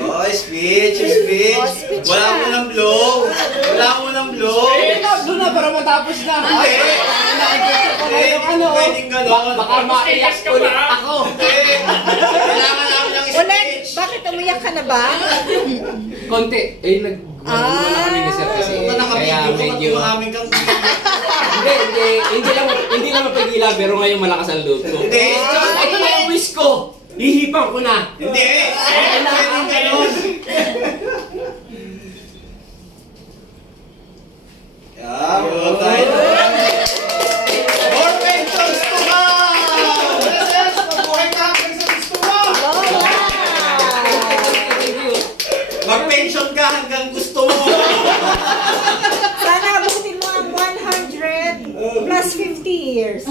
Oh, speech. Wala mo ng blow. Blow na para matapos na. Hindi. Pwedeng gano'n. Baka maiyak ulit ako. Kailangan namin ng Ulit, speech. bakit umiyak ka na ba? Konti. Nag-ano na kami ni sir kasi. Kung nakabidyo ko, medyo... maaming kang Hindi lang mapigilan pero ngayon malakas ang loob ko. Hindi. Ito na yung wish ko. Hihipang ko na. Hindi. Pwedeng gano'n. Yan. Tayo. More pensions to come! Yes, mabuhay ka hanggang sa gusto mo! Mag-pension ka hanggang gusto mo! Sana abutin mo ang 100 plus 50 years.